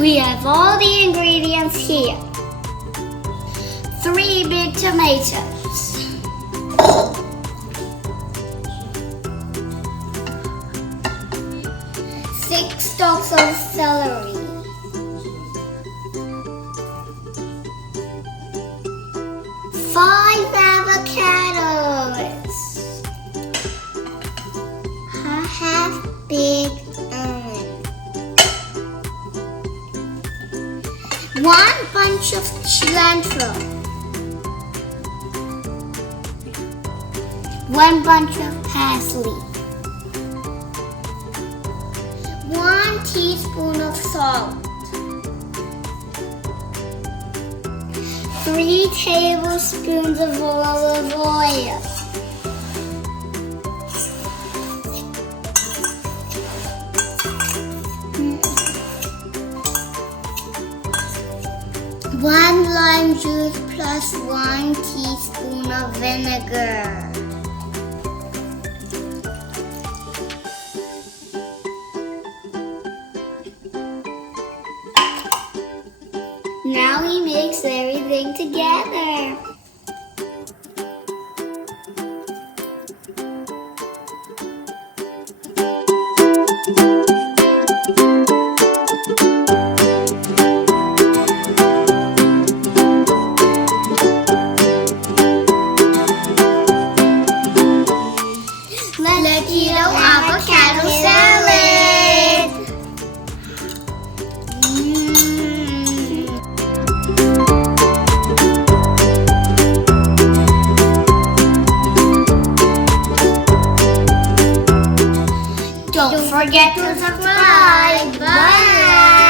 We have all the ingredients here. 3 big tomatoes. 6 stalks of celery. 5 avocados. A half big onion. 1 bunch of cilantro. 1 bunch of parsley. 1 teaspoon of salt. 3 tablespoons of olive oil. 1 lime juice plus 1 teaspoon of vinegar. Now we mix everything together. Let's eat our avocado salad. Don't forget to subscribe. Bye.